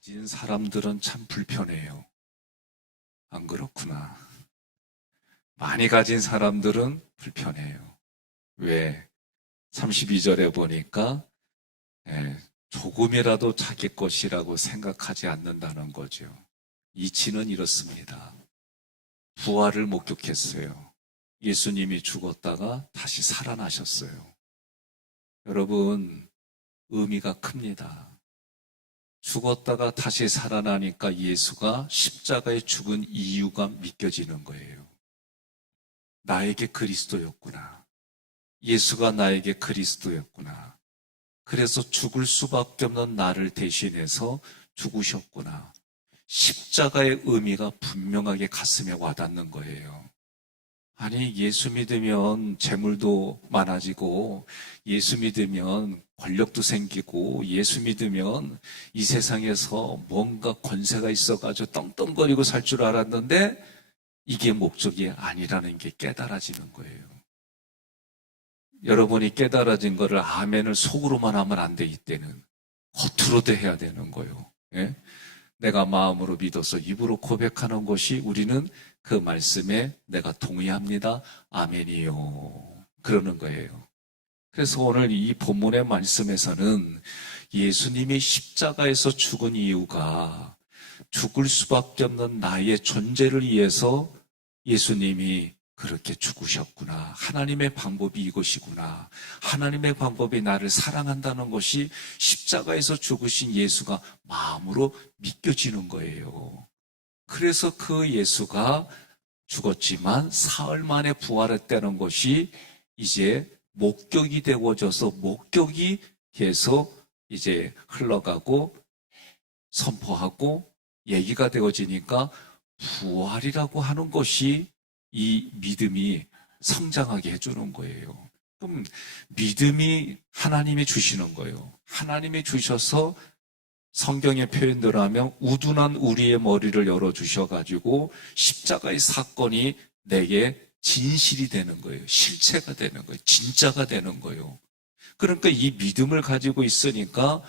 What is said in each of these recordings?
가진 사람들은 참 불편해요. 안 그렇구나. 많이 가진 사람들은 불편해요. 왜? 32절에 보니까 조금이라도 자기 것이라고 생각하지 않는다는 거죠. 이치는 이렇습니다. 부활을 목격했어요. 예수님이 죽었다가 다시 살아나셨어요. 여러분, 의미가 큽니다. 죽었다가 다시 살아나니까 예수가 십자가에 죽은 이유가 믿겨지는 거예요. 나에게 그리스도였구나. 예수가 나에게 그리스도였구나. 그래서 죽을 수밖에 없는 나를 대신해서 죽으셨구나. 십자가의 의미가 분명하게 가슴에 와닿는 거예요. 아니, 예수 믿으면 재물도 많아지고, 예수 믿으면 권력도 생기고, 예수 믿으면 이 세상에서 뭔가 권세가 있어가지고 떵떵거리고 살 줄 알았는데, 이게 목적이 아니라는 게 깨달아지는 거예요. 여러분이 깨달아진 거를 아멘을 속으로만 하면 안 돼, 이때는. 겉으로도 해야 되는 거예요. 예? 내가 마음으로 믿어서 입으로 고백하는 것이 우리는 그 말씀에 내가 동의합니다. 아멘이요. 그러는 거예요. 그래서 오늘 이 본문의 말씀에서는 예수님이 십자가에서 죽은 이유가 죽을 수밖에 없는 나의 존재를 위해서 예수님이 그렇게 죽으셨구나. 하나님의 방법이 이것이구나. 하나님의 방법이 나를 사랑한다는 것이 십자가에서 죽으신 예수가 마음으로 믿겨지는 거예요. 그래서 그 예수가 죽었지만 사흘 만에 부활했다는 것이 이제 목격이 되어져서 목격이 계속 이제 흘러가고 선포하고 얘기가 되어지니까 부활이라고 하는 것이 이 믿음이 성장하게 해주는 거예요. 그럼 믿음이 하나님이 주시는 거예요. 하나님이 주셔서 성경의 표현대로 하면 우둔한 우리의 머리를 열어주셔가지고 십자가의 사건이 내게 진실이 되는 거예요. 실체가 되는 거예요. 진짜가 되는 거예요. 그러니까 이 믿음을 가지고 있으니까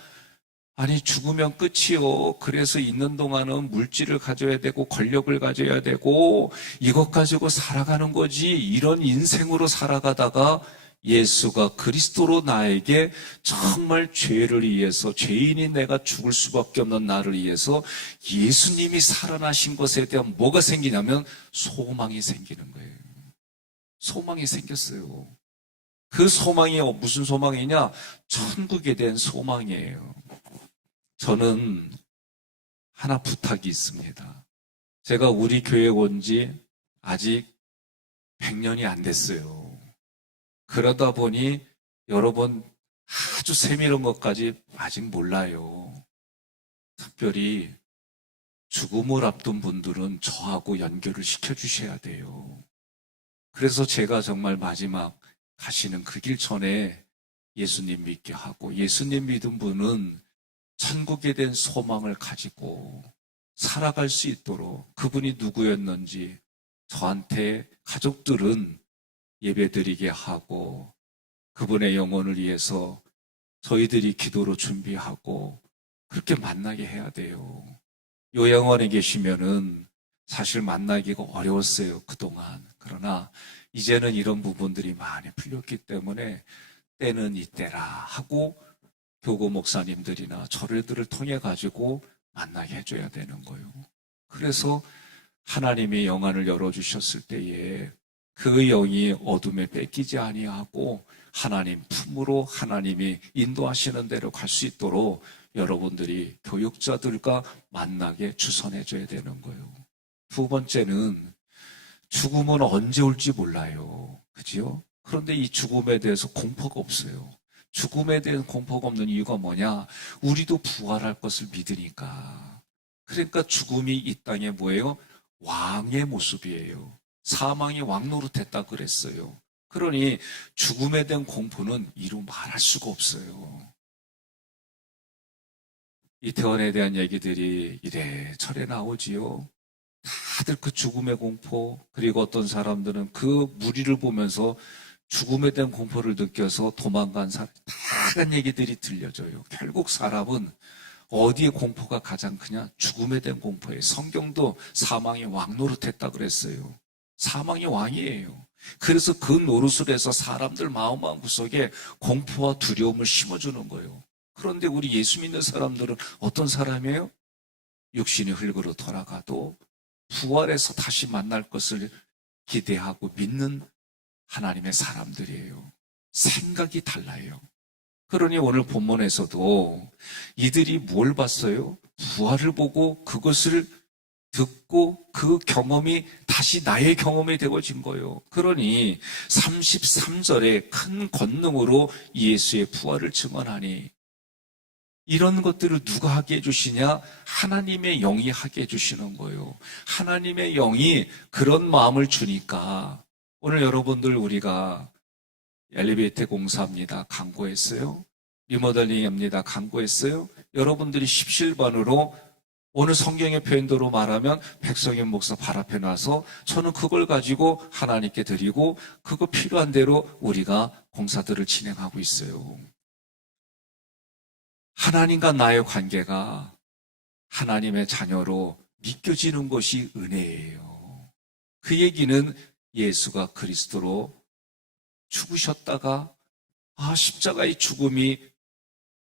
아니 죽으면 끝이요. 그래서 있는 동안은 물질을 가져야 되고 권력을 가져야 되고 이것 가지고 살아가는 거지. 이런 인생으로 살아가다가 예수가 그리스도로 나에게 정말 죄를 위해서 죄인인 내가 죽을 수밖에 없는 나를 위해서 예수님이 살아나신 것에 대한 뭐가 생기냐면 소망이 생기는 거예요. 소망이 생겼어요. 그 소망이 무슨 소망이냐? 천국에 대한 소망이에요. 저는 하나 부탁이 있습니다. 제가 우리 교회 온 지 아직 100년이 안 됐어요. 그러다 보니 여러분 아주 세밀한 것까지 아직 몰라요. 특별히 죽음을 앞둔 분들은 저하고 연결을 시켜주셔야 돼요. 그래서 제가 정말 마지막 가시는 그 길 전에 예수님 믿게 하고 예수님 믿은 분은 천국에 대한 소망을 가지고 살아갈 수 있도록 그분이 누구였는지 저한테 가족들은 예배드리게 하고 그분의 영혼을 위해서 저희들이 기도로 준비하고 그렇게 만나게 해야 돼요. 요양원에 계시면은 사실 만나기가 어려웠어요, 그동안. 그러나 이제는 이런 부분들이 많이 풀렸기 때문에 때는 이때라 하고 교구 목사님들이나 절들을 통해 가지고 만나게 해줘야 되는 거예요. 그래서 하나님이 영안을 열어주셨을 때에 그 영이 어둠에 뺏기지 아니하고 하나님 품으로 하나님이 인도하시는 대로 갈 수 있도록 여러분들이 교육자들과 만나게 주선해줘야 되는 거예요. 두 번째는 죽음은 언제 올지 몰라요. 그지요? 그런데 이 죽음에 대해서 공포가 없어요. 죽음에 대한 공포가 없는 이유가 뭐냐? 우리도 부활할 것을 믿으니까. 그러니까 죽음이 이 땅에 뭐예요? 왕의 모습이에요. 사망이 왕노릇했다 그랬어요. 그러니 죽음에 대한 공포는 이루 말할 수가 없어요. 이태원에 대한 얘기들이 이래저래 나오지요. 다들 그 죽음의 공포, 그리고 어떤 사람들은 그 무리를 보면서 죽음에 대한 공포를 느껴서 도망간 사람, 다양한 얘기들이 들려져요. 결국 사람은 어디에 공포가 가장 크냐? 죽음에 대한 공포예요. 성경도 사망의 왕 노릇했다 그랬어요. 사망의 왕이에요. 그래서 그 노릇을 해서 사람들 마음 구석에 공포와 두려움을 심어주는 거예요. 그런데 우리 예수 믿는 사람들은 어떤 사람이에요? 육신이 흙으로 돌아가도 부활해서 다시 만날 것을 기대하고 믿는 하나님의 사람들이에요. 생각이 달라요. 그러니 오늘 본문에서도 이들이 뭘 봤어요? 부활을 보고 그것을 듣고 그 경험이 다시 나의 경험이 되어진 거예요. 그러니 33절에 큰 권능으로 예수의 부활을 증언하니 이런 것들을 누가 하게 해주시냐? 하나님의 영이 하게 해주시는 거예요. 하나님의 영이 그런 마음을 주니까 오늘 여러분들 우리가 엘리베이터 공사합니다. 강구했어요. 리모델링 합니다. 강구했어요. 여러분들이 십실반으로 오늘 성경의 표현대로 말하면 백성현 목사 발 앞에 나서 저는 그걸 가지고 하나님께 드리고 그거 필요한 대로 우리가 공사들을 진행하고 있어요. 하나님과 나의 관계가 하나님의 자녀로 믿겨지는 것이 은혜예요. 그 얘기는 예수가 그리스도로 죽으셨다가 십자가의 죽음이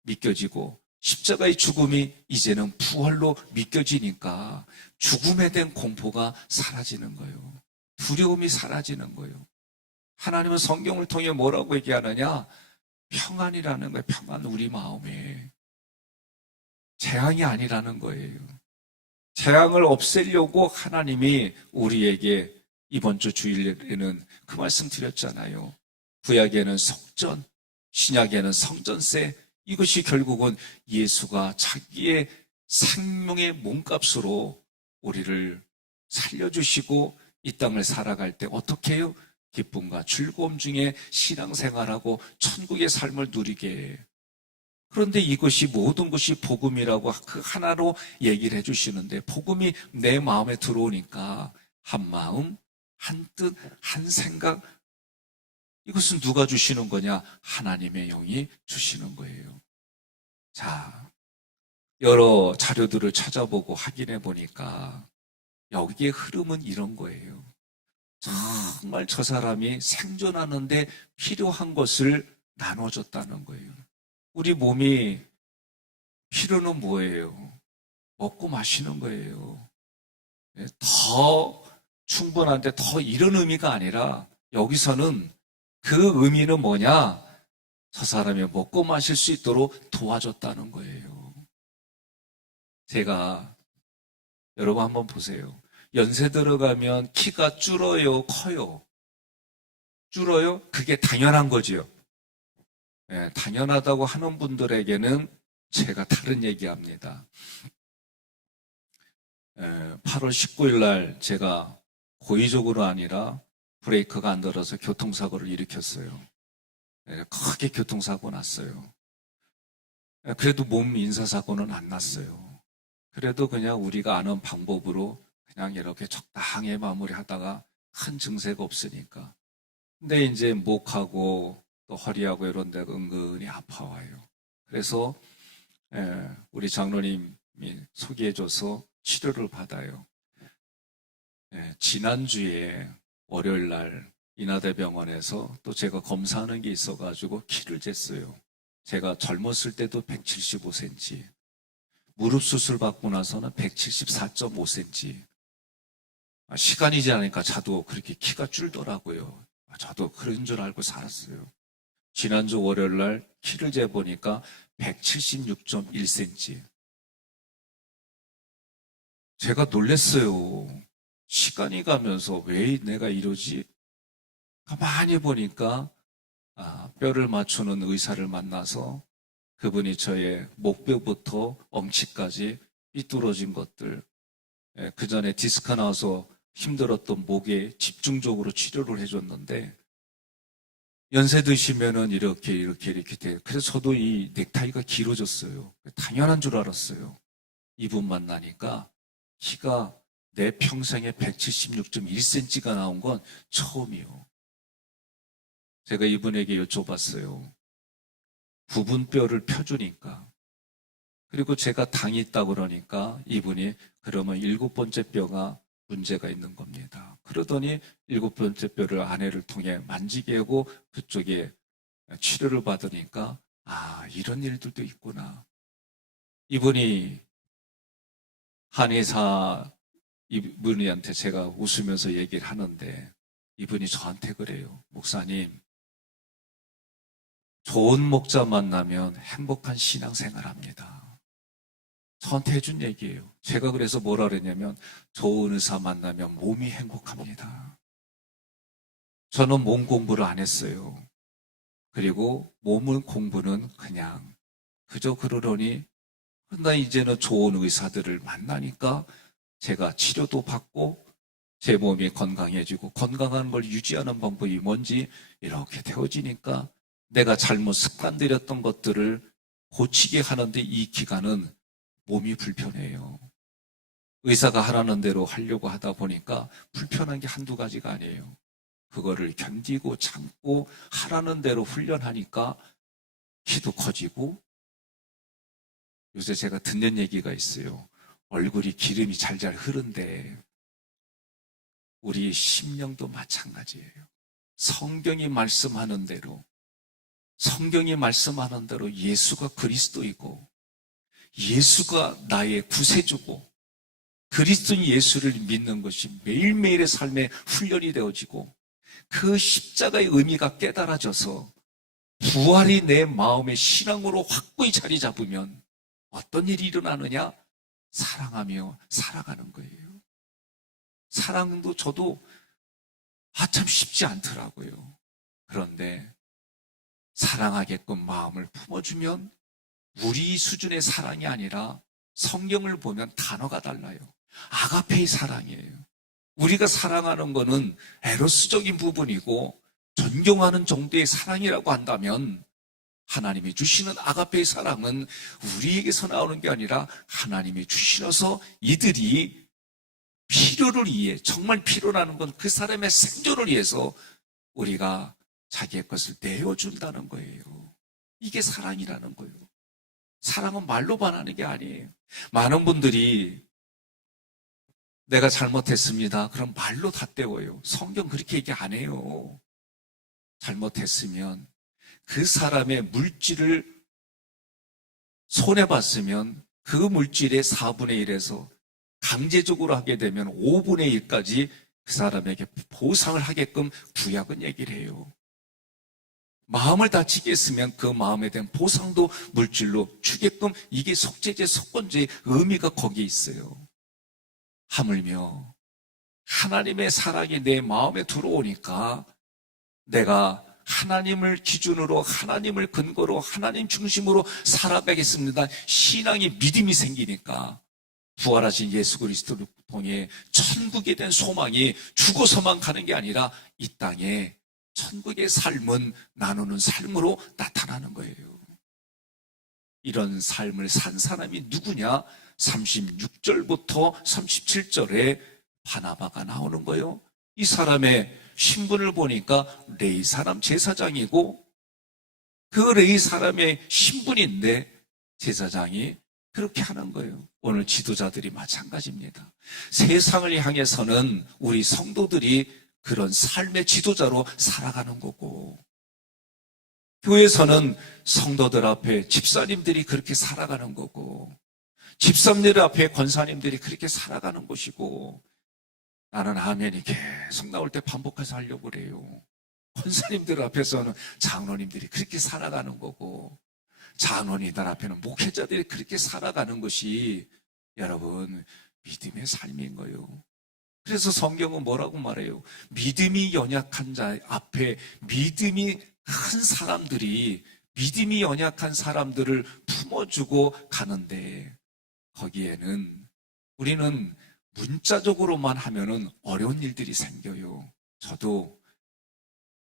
믿겨지고 십자가의 죽음이 이제는 부활로 믿겨지니까 죽음에 대한 공포가 사라지는 거예요. 두려움이 사라지는 거예요. 하나님은 성경을 통해 뭐라고 얘기하느냐? 평안이라는 거예요. 평안 우리 마음에. 재앙이 아니라는 거예요. 재앙을 없애려고 하나님이 우리에게 이번 주 주일에는 그 말씀 드렸잖아요. 구약에는 성전, 신약에는 성전세. 이것이 결국은 예수가 자기의 생명의 몸값으로 우리를 살려주시고 이 땅을 살아갈 때 어떻게 해요? 기쁨과 즐거움 중에 신앙생활하고 천국의 삶을 누리게 해요. 그런데 이것이 모든 것이 복음이라고 그 하나로 얘기를 해주시는데 복음이 내 마음에 들어오니까 한 마음, 한 뜻, 한 생각 이것은 누가 주시는 거냐? 하나님의 영이 주시는 거예요. 자, 여러 자료들을 찾아보고 확인해 보니까 여기에 흐름은 이런 거예요. 정말 저 사람이 생존하는데 필요한 것을 나눠줬다는 거예요. 우리 몸이 필요는 뭐예요? 먹고 마시는 거예요. 더 충분한데 더 이런 의미가 아니라 여기서는 그 의미는 뭐냐? 저 사람이 먹고 마실 수 있도록 도와줬다는 거예요. 제가 여러분 한번 보세요. 연세 들어가면 키가 줄어요, 커요? 줄어요? 그게 당연한 거지요. 네, 당연하다고 하는 분들에게는 제가 다른 얘기합니다. 8월 19일 날 제가 고의적으로 아니라 브레이크가 안 들어서 교통사고를 일으켰어요. 크게 교통사고 났어요. 그래도 몸 인사사고는 안 났어요. 그래도 그냥 우리가 아는 방법으로 그냥 이렇게 적당히 마무리하다가 큰 증세가 없으니까. 근데 이제 목하고 또 허리하고 이런 데가 은근히 아파와요. 그래서 우리 장로님이 소개해줘서 치료를 받아요. 지난주에 월요일 날 인하대병원에서 또 제가 검사하는 게 있어가지고 키를 쟀어요. 제가 젊었을 때도 175cm, 무릎 수술 받고 나서는 174.5cm. 시간이 지나니까 저도 그렇게 키가 줄더라고요. 저도 그런 줄 알고 살았어요. 지난주 월요일 날 키를 재보니까 176.1cm. 제가 놀랐어요. 시간이 가면서 왜 내가 이러지? 가만히 보니까 뼈를 맞추는 의사를 만나서 그분이 저의 목뼈부터 엉치까지 삐뚤어진 것들, 그 전에 디스크 나와서 힘들었던 목에 집중적으로 치료를 해줬는데 연세 드시면은 이렇게 돼요. 그래서 저도 이 넥타이가 길어졌어요. 당연한 줄 알았어요. 이분 만나니까 키가 내 평생에 176.1cm가 나온 건 처음이요. 제가 이분에게 여쭤봤어요. 부분뼈를 펴주니까 그리고 제가 당이 있다고 그러니까 이분이 그러면 7번째 뼈가 문제가 있는 겁니다. 그러더니 7번째 뼈를 아내를 통해 만지게 하고 그쪽에 치료를 받으니까 이런 일들도 있구나. 이분이 한의사 이분한테 제가 웃으면서 얘기를 하는데 이분이 저한테 그래요. 목사님, 좋은 목자 만나면 행복한 신앙생활 합니다. 저한테 해준 얘기예요. 제가 그래서 뭐라 그랬냐면 좋은 의사 만나면 몸이 행복합니다. 저는 몸 공부를 안 했어요. 그리고 몸을 공부는 그냥 그저 그러려니 나 이제는 좋은 의사들을 만나니까 제가 치료도 받고 제 몸이 건강해지고 건강한 걸 유지하는 방법이 뭔지 이렇게 되어지니까 내가 잘못 습관들였던 것들을 고치게 하는데 이 기간은 몸이 불편해요. 의사가 하라는 대로 하려고 하다 보니까 불편한 게 한두 가지가 아니에요. 그거를 견디고 참고 하라는 대로 훈련하니까 키도 커지고 요새 제가 듣는 얘기가 있어요. 얼굴이 기름이 잘잘 흐른데 우리 심령도 마찬가지예요. 성경이 말씀하는 대로 예수가 그리스도이고 예수가 나의 구세주고 그리스도 예수를 믿는 것이 매일매일의 삶의 훈련이 되어지고 그 십자가의 의미가 깨달아져서 부활이 내 마음의 신앙으로 확고히 자리 잡으면 어떤 일이 일어나느냐? 사랑하며 살아가는 거예요. 사랑도 저도 참 쉽지 않더라고요. 그런데 사랑하게끔 마음을 품어주면 우리 수준의 사랑이 아니라 성경을 보면 단어가 달라요. 아가페의 사랑이에요. 우리가 사랑하는 거는 에로스적인 부분이고 존경하는 정도의 사랑이라고 한다면 하나님이 주시는 아가페의 사랑은 우리에게서 나오는 게 아니라 하나님이 주시어서 이들이 필요를 위해 정말 필요라는 건 그 사람의 생존을 위해서 우리가 자기의 것을 내어준다는 거예요. 이게 사랑이라는 거예요. 사랑은 말로만 하는 게 아니에요. 많은 분들이 내가 잘못했습니다. 그럼 말로 다 때워요. 성경 그렇게 얘기 안 해요. 잘못했으면 그 사람의 물질을 손해봤으면 그 물질의 4분의 1에서 강제적으로 하게 되면 5분의 1까지 그 사람에게 보상을 하게끔 구약은 얘기를 해요. 마음을 다치게 했으면 그 마음에 대한 보상도 물질로 주게끔 이게 속죄제, 속건제의 의미가 거기에 있어요. 하물며 하나님의 사랑이 내 마음에 들어오니까 내가 하나님을 기준으로 하나님을 근거로 하나님 중심으로 살아가겠습니다. 신앙이 믿음이 생기니까 부활하신 예수 그리스도를 통해 천국에 대한 소망이 죽어서만 가는 게 아니라 이 땅에 천국의 삶은 나누는 삶으로 나타나는 거예요. 이런 삶을 산 사람이 누구냐? 36절부터 37절에 바나바가 나오는 거예요. 이 사람의 신분을 보니까 레위 사람 제사장이고 그 레위 사람의 신분인데 제사장이 그렇게 하는 거예요. 오늘 지도자들이 마찬가지입니다. 세상을 향해서는 우리 성도들이 그런 삶의 지도자로 살아가는 거고 교회에서는 성도들 앞에 집사님들이 그렇게 살아가는 거고 집사님들 앞에 권사님들이 그렇게 살아가는 것이고 나는 아멘이 계속 나올 때 반복해서 하려고 그래요. 권사님들 앞에서는 장로님들이 그렇게 살아가는 거고 장로님들 앞에는 목회자들이 그렇게 살아가는 것이 여러분 믿음의 삶인 거예요. 그래서 성경은 뭐라고 말해요? 믿음이 연약한 자 앞에 믿음이 큰 사람들이 믿음이 연약한 사람들을 품어주고 가는데 거기에는 우리는 문자적으로만 하면은 어려운 일들이 생겨요. 저도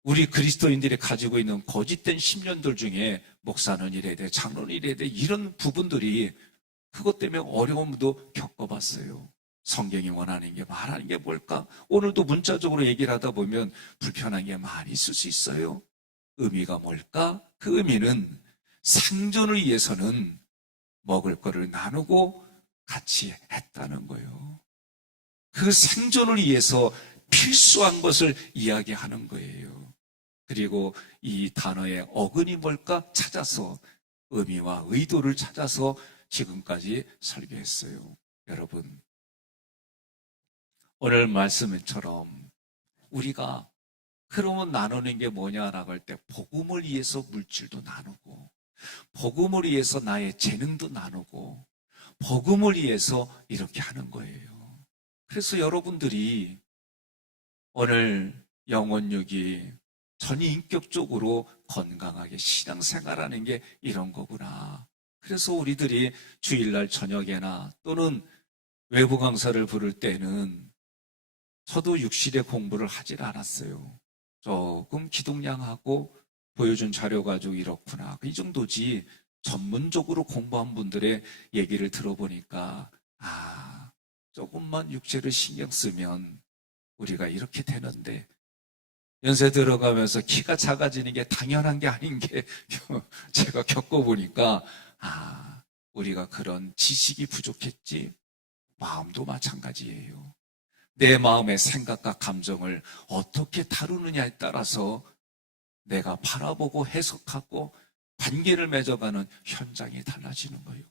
우리 그리스도인들이 가지고 있는 거짓된 신념들 중에 목사는 이래야 돼, 장로는 이래야 돼 이런 부분들이 그것 때문에 어려움도 겪어봤어요. 성경이 원하는 게 말하는 게 뭘까? 오늘도 문자적으로 얘기를 하다 보면 불편한 게 많이 있을 수 있어요. 의미가 뭘까? 그 의미는 생존을 위해서는 먹을 거를 나누고 같이 했다는 거예요. 그 생존을 위해서 필수한 것을 이야기하는 거예요. 그리고 이 단어의 어근이 뭘까 찾아서 의미와 의도를 찾아서 지금까지 설교했어요. 여러분, 오늘 말씀처럼 우리가 그러면 나누는 게 뭐냐라고 할 때 복음을 위해서 물질도 나누고 복음을 위해서 나의 재능도 나누고 복음을 위해서 이렇게 하는 거예요. 그래서 여러분들이 오늘 영혼육이 전인격적으로 건강하게 신앙생활하는 게 이런 거구나. 그래서 우리들이 주일날 저녁에나 또는 외부 강사를 부를 때는 저도 육실의 공부를 하질 않았어요. 조금 기독량하고 보여준 자료 가지고 이렇구나. 이 정도지 전문적으로 공부한 분들의 얘기를 들어보니까 조금만 육체를 신경 쓰면 우리가 이렇게 되는데 연세 들어가면서 키가 작아지는 게 당연한 게 아닌 게 제가 겪어보니까 우리가 그런 지식이 부족했지 마음도 마찬가지예요. 내 마음의 생각과 감정을 어떻게 다루느냐에 따라서 내가 바라보고 해석하고 관계를 맺어가는 현장이 달라지는 거예요.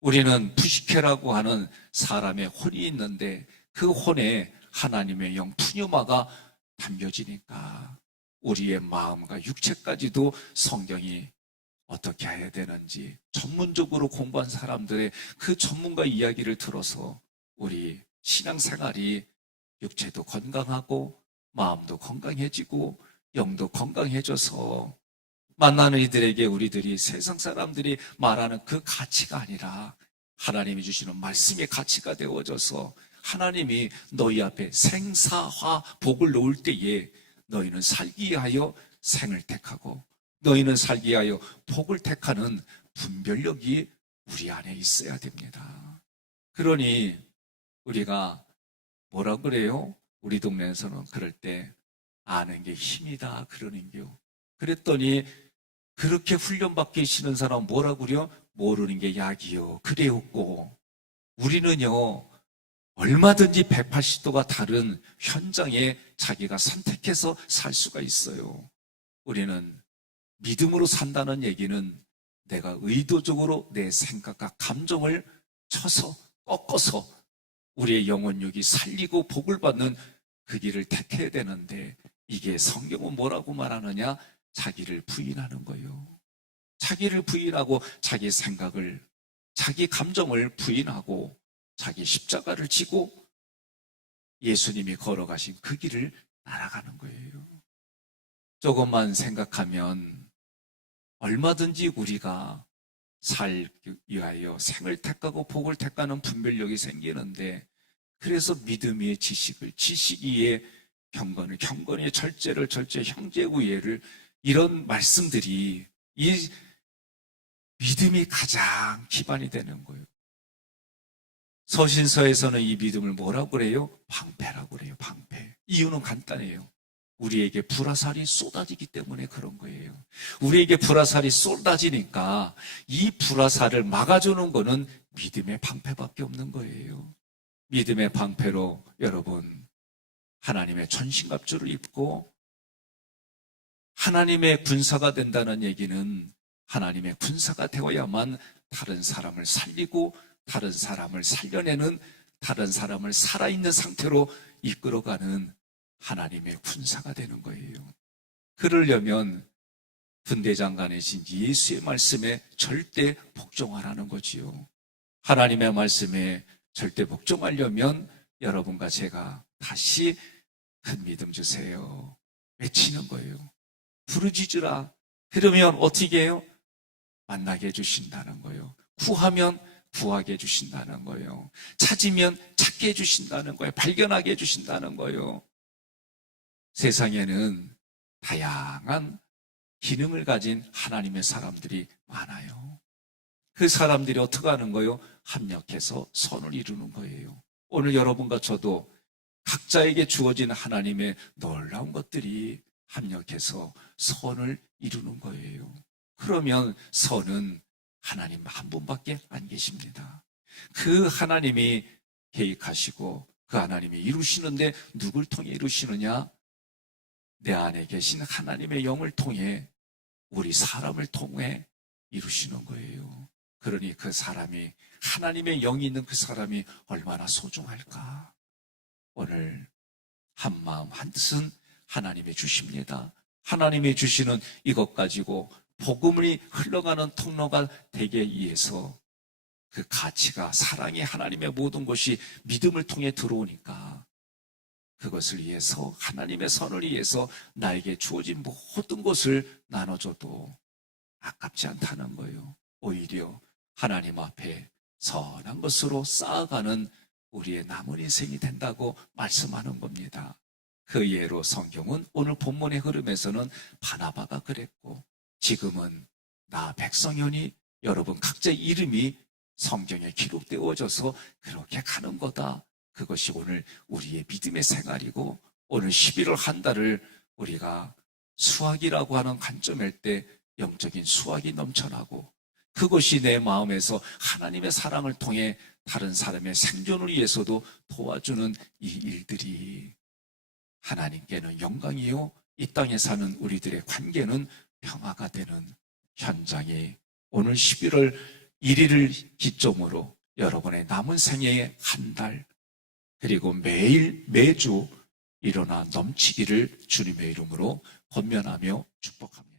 우리는 부시케라고 하는 사람의 혼이 있는데 그 혼에 하나님의 영 푸뉴마가 담겨지니까 우리의 마음과 육체까지도 성경이 어떻게 해야 되는지 전문적으로 공부한 사람들의 그 전문가 이야기를 들어서 우리 신앙생활이 육체도 건강하고 마음도 건강해지고 영도 건강해져서 만나는 이들에게 우리들이 세상 사람들이 말하는 그 가치가 아니라 하나님이 주시는 말씀의 가치가 되어져서 하나님이 너희 앞에 생사화 복을 놓을 때에 너희는 살기 위하여 생을 택하고 너희는 살기 위하여 복을 택하는 분별력이 우리 안에 있어야 됩니다. 그러니 우리가 뭐라 그래요? 우리 동네에서는 그럴 때 아는 게 힘이다 그러는겨. 그랬더니 그렇게 훈련받기 싫은 사람 뭐라고 그래요? 모르는 게 약이요. 그래였고 우리는요 얼마든지 180도가 다른 현장에 자기가 선택해서 살 수가 있어요. 우리는 믿음으로 산다는 얘기는 내가 의도적으로 내 생각과 감정을 쳐서 꺾어서 우리의 영혼육이 살리고 복을 받는 그 길을 택해야 되는데 이게 성경은 뭐라고 말하느냐? 자기를 부인하는 거예요. 자기를 부인하고 자기 생각을, 자기 감정을 부인하고 자기 십자가를 지고 예수님이 걸어가신 그 길을 날아가는 거예요. 조금만 생각하면 얼마든지 우리가 살 위하여 생을 택하고 복을 택하는 분별력이 생기는데 그래서 믿음 위에 지식을, 지식 위에 경건을, 경건 위에 절제를, 절제 형제 우애를 이런 말씀들이 이 믿음이 가장 기반이 되는 거예요. 서신서에서는 이 믿음을 뭐라고 그래요? 방패라고 그래요. 방패. 이유는 간단해요. 우리에게 불화살이 쏟아지기 때문에 그런 거예요. 우리에게 불화살이 쏟아지니까 이 불화살을 막아주는 거는 믿음의 방패밖에 없는 거예요. 믿음의 방패로 여러분 하나님의 전신갑주를 입고 하나님의 군사가 된다는 얘기는 하나님의 군사가 되어야만 다른 사람을 살리고 다른 사람을 살려내는, 다른 사람을 살아있는 상태로 이끌어가는 하나님의 군사가 되는 거예요. 그러려면 군대장관이신 예수의 말씀에 절대 복종하라는 거지요. 하나님의 말씀에 절대 복종하려면 여러분과 제가 다시 큰 믿음 주세요 외치는 거예요. 부르짖으라. 그러면 어떻게 해요? 만나게 해주신다는 거예요. 구하면 구하게 해주신다는 거예요. 찾으면 찾게 해주신다는 거예요. 발견하게 해주신다는 거예요. 세상에는 다양한 기능을 가진 하나님의 사람들이 많아요. 그 사람들이 어떻게 하는 거예요? 합력해서 선을 이루는 거예요. 오늘 여러분과 저도 각자에게 주어진 하나님의 놀라운 것들이 합력해서 선을 이루는 거예요. 그러면 선은 하나님 한 분밖에 안 계십니다. 그 하나님이 계획하시고 그 하나님이 이루시는데 누굴 통해 이루시느냐? 내 안에 계신 하나님의 영을 통해 우리 사람을 통해 이루시는 거예요. 그러니 그 사람이 하나님의 영이 있는 그 사람이 얼마나 소중할까? 오늘 한 마음 한 뜻은 하나님이 주십니다. 하나님이 주시는 이것 가지고 복음이 흘러가는 통로가 되기 위해서 그 가치가 사랑이 하나님의 모든 것이 믿음을 통해 들어오니까 그것을 위해서 하나님의 선을 위해서 나에게 주어진 모든 것을 나눠줘도 아깝지 않다는 거예요. 오히려 하나님 앞에 선한 것으로 쌓아가는 우리의 남은 인생이 된다고 말씀하는 겁니다. 그 예로 성경은 오늘 본문의 흐름에서는 바나바가 그랬고 지금은 나 백성현이 여러분 각자의 이름이 성경에 기록되어져서 그렇게 가는 거다. 그것이 오늘 우리의 믿음의 생활이고 오늘 11월 한 달을 우리가 수확이라고 하는 관점일 때 영적인 수확이 넘쳐나고 그것이 내 마음에서 하나님의 사랑을 통해 다른 사람의 생존을 위해서도 도와주는 이 일들이 하나님께는 영광이요 이 땅에 사는 우리들의 관계는 평화가 되는 현장이 오늘 11월 1일을 기점으로 여러분의 남은 생애의 한 달 그리고 매일 매주 일어나 넘치기를 주님의 이름으로 권면하며 축복합니다.